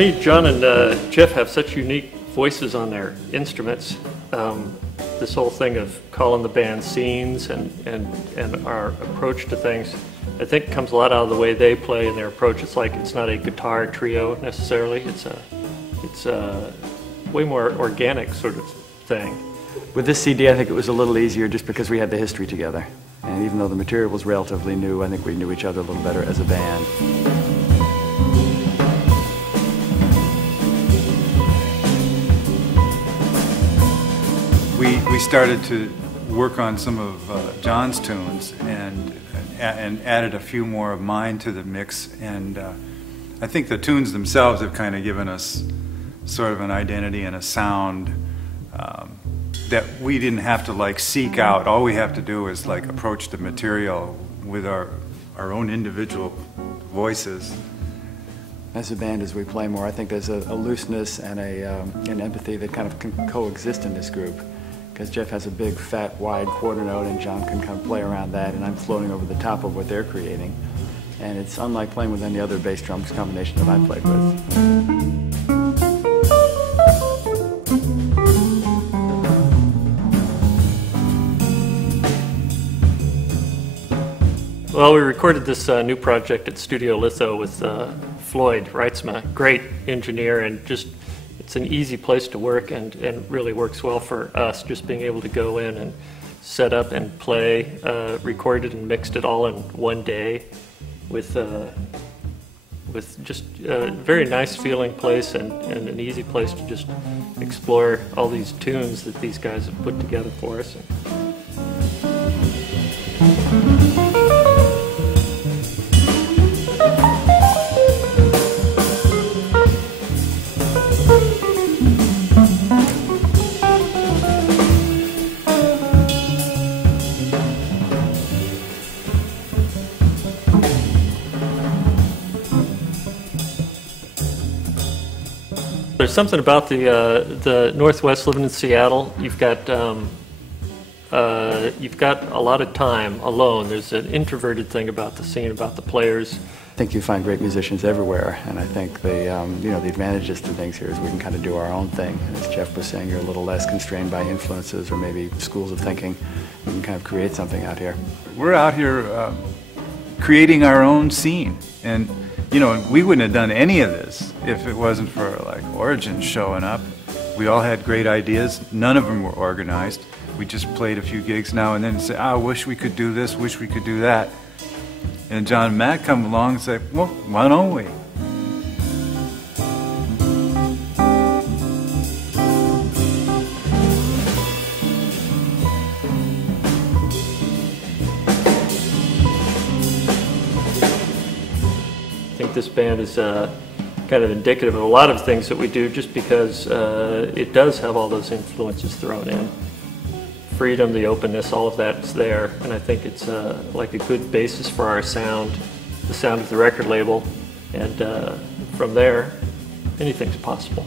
me, John and Jeff have such unique voices on their instruments. This whole thing of calling the band scenes and our approach to things, I think comes a lot out of the way they play and their approach. It's like it's not a guitar trio necessarily. It's a way more organic sort of thing. With this CD, I think it was a little easier just because we had the history together. And even though the material was relatively new, I think we knew each other a little better as a band. We started to work on some of John's tunes and added a few more of mine to the mix, and I think the tunes themselves have kind of given us sort of an identity and a sound that we didn't have to like seek out. All we have to do is like approach the material with our own individual voices. As a band, as we play more, I think there's a looseness and an empathy that kind of can coexist in this group. Because Jeff has a big, fat, wide quarter note, and John can kind of play around that, and I'm floating over the top of what they're creating. And it's unlike playing with any other bass drums combination that I've played with. Well, we recorded this new project at Studio Litho with Floyd Reitzma, great engineer, and just it's an easy place to work and really works well for us, just being able to go in and set up and play, recorded and mixed it all in one day with just a very nice feeling place and an easy place to just explore all these tunes that these guys have put together for us. There's something about the Northwest, living in Seattle. You've got a lot of time alone. There's an introverted thing about the scene, about the players. I think you find great musicians everywhere, and I think the the advantages to things here is we can kind of do our own thing. As Jeff was saying, you're a little less constrained by influences or maybe schools of thinking. We can kind of create something out here. We're out here creating our own scene, and we wouldn't have done any of this if it wasn't for like Origins showing up. We all had great ideas. None of them were organized. We just played a few gigs now and then and say, I wish we could do this, wish we could do that. And John and Matt come along and say, well, why don't we? I think this band is kind of indicative of a lot of things that we do, just because it does have all those influences thrown in. Freedom, the openness, all of that's there, and I think it's like a good basis for our sound, the sound of the record label, and from there, anything's possible.